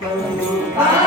Bye.